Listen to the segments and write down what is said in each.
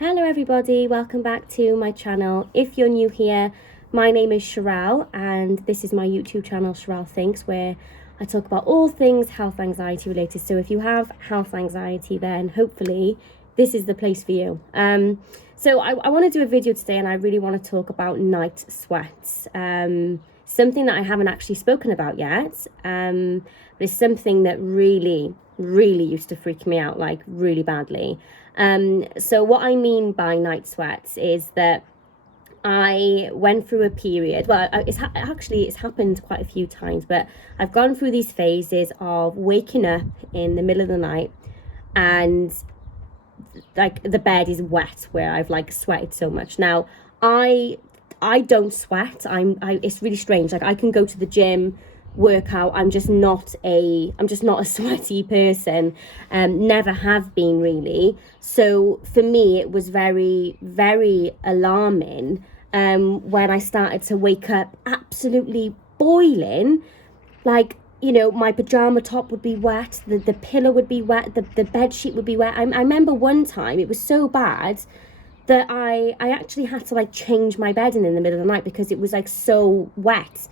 Hello everybody, welcome back to my channel. If you're new here, my name is Sherelle and this is my YouTube channel, Sherelle Thinks, where I talk about all things health anxiety related. So if you have health anxiety, then hopefully this is the place for you. So I want to do a video today and I really want to talk about night sweats. Something that I haven't actually spoken about yet, but it's something that really used to freak me out, like really badly. So what I mean by night sweats is that I went through a period, well, it's happened quite a few times, but I've gone through these phases of waking up in the middle of the night and like the bed is wet where I've like sweated so much. Now, I don't sweat. It's really strange. Like I can go to the gym, workout. I'm just not a sweaty person. Never have been really. So for me, it was very, very alarming when I started to wake up absolutely boiling. Like, you know, my pajama top would be wet, the pillow would be wet, the bed sheet would be wet. I remember one time it was so bad that I actually had to like change my bedding in the middle of the night because it was like so wet.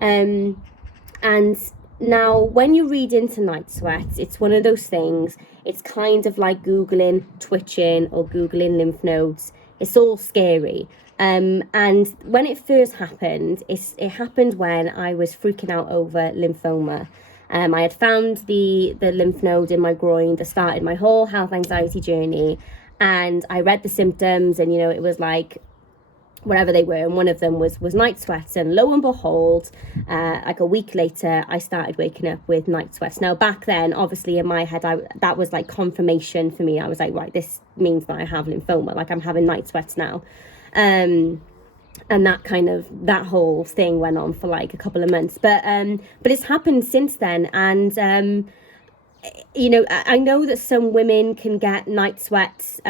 And now when you read into night sweats, it's one of those things, it's kind of like Googling twitching or Googling lymph nodes. It's all scary. And when it first happened, it happened when I was freaking out over lymphoma. I had found the lymph node in my groin that started my whole health anxiety journey. And I read the symptoms and, you know, it was like whatever they were, and one of them was night sweats, and lo and behold, like a week later I started waking up with night sweats. Now back then, obviously in my head, that was like confirmation for me. I was like, right, this means that I have lymphoma, like I'm having night sweats now. And that whole thing went on for like a couple of months, but it's happened since then. And you know, I know that some women can get night sweats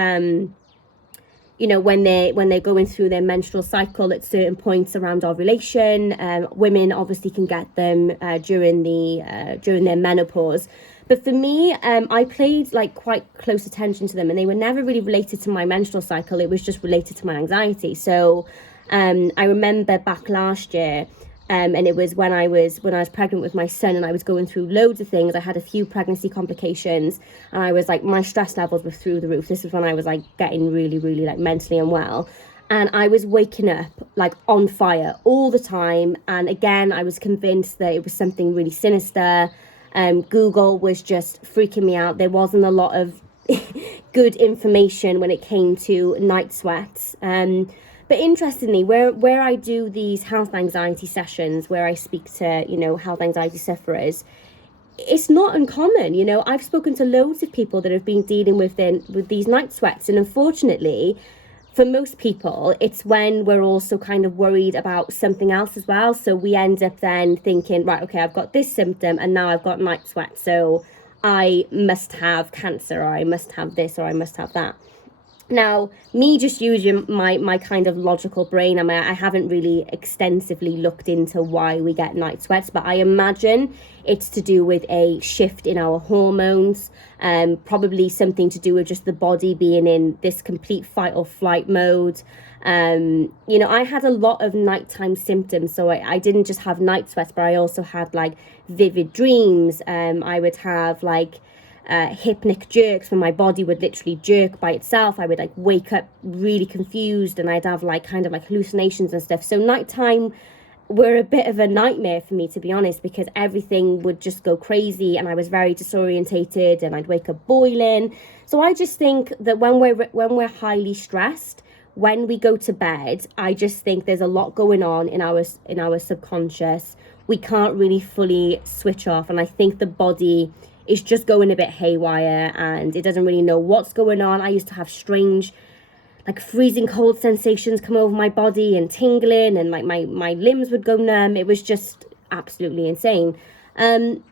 you know, when they're going through their menstrual cycle at certain points around ovulation. Women obviously can get them during their menopause. But for me, I paid like quite close attention to them, and they were never really related to my menstrual cycle. It was just related to my anxiety. So I remember back last year, and it was when I was pregnant with my son, and I was going through loads of things. I had a few pregnancy complications, and I was like, my stress levels were through the roof. This was when I was like getting really like mentally unwell, and I was waking up like on fire all the time. And again, I was convinced that it was something really sinister. Google was just freaking me out. There wasn't a lot of good information when it came to night sweats. But interestingly, where I do these health anxiety sessions, where I speak to, you know, health anxiety sufferers, it's not uncommon. You know, I've spoken to loads of people that have been dealing with these night sweats, and unfortunately, for most people, it's when we're also kind of worried about something else as well. So we end up then thinking, right, okay, I've got this symptom and now I've got night sweats, so I must have cancer, or I must have this, or I must have that. Now, me just using my kind of logical brain, I mean, I haven't really extensively looked into why we get night sweats, but I imagine it's to do with a shift in our hormones, probably something to do with just the body being in this complete fight or flight mode. You know, I had a lot of nighttime symptoms, so I didn't just have night sweats, but I also had like vivid dreams. I would have like hypnic jerks, when my body would literally jerk by itself. I would like wake up really confused, and I'd have like kind of like hallucinations and stuff. So nighttime were a bit of a nightmare for me, to be honest, because everything would just go crazy and I was very disorientated and I'd wake up boiling. So I just think that when we're highly stressed, when we go to bed, I just think there's a lot going on in our subconscious. We can't really fully switch off, and I think the body is just going a bit haywire and it doesn't really know what's going on. I used to have strange like freezing cold sensations come over my body and tingling, and like my limbs would go numb. It was just absolutely insane. And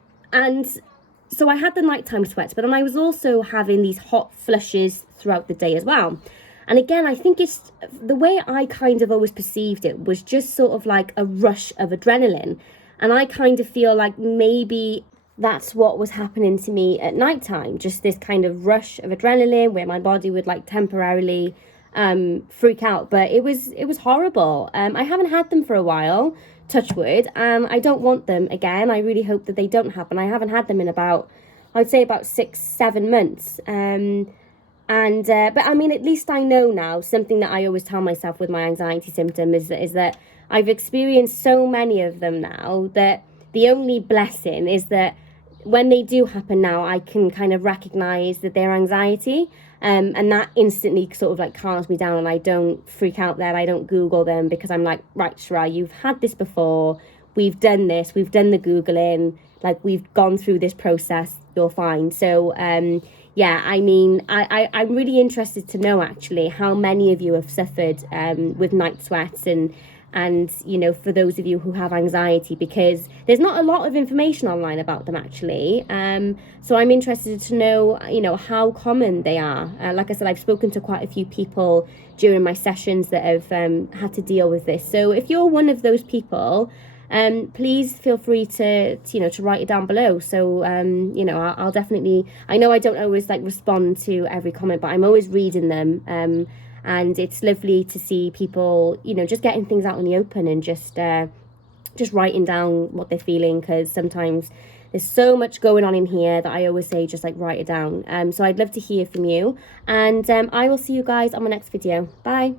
so I had the nighttime sweats, but then I was also having these hot flushes throughout the day as well. And again, I think it's the way I kind of always perceived it was just sort of like a rush of adrenaline. And I kind of feel like maybe that's what was happening to me at nighttime. Just this kind of rush of adrenaline where my body would like temporarily freak out. But it was horrible. I haven't had them for a while, touch wood, and I don't want them again. I really hope that they don't happen. I haven't had them in about, I'd say about 6-7 months. But I mean, at least I know now, something that I always tell myself with my anxiety symptom is that I've experienced so many of them now, that the only blessing is that when they do happen now, I can kind of recognize that they're anxiety. And that instantly sort of like calms me down, and I don't freak out there. I don't Google them, because I'm like, right, Shara, you've had this before. We've done this. We've done the Googling. Like, we've gone through this process. You're fine. So, yeah, I mean, I'm really interested to know actually how many of you have suffered with night sweats, and you know, for those of you who have anxiety, because there's not a lot of information online about them actually. So I'm interested to know, you know, how common they are. Like I said, I've spoken to quite a few people during my sessions that have had to deal with this. So if you're one of those people, please feel free to you know, to write it down below. So you know, I'll definitely, I know I don't always like respond to every comment, but I'm always reading them. And it's lovely to see people, you know, just getting things out in the open, and just writing down what they're feeling, because sometimes there's so much going on in here that I always say just like write it down. So I'd love to hear from you, and I will see you guys on my next video. Bye.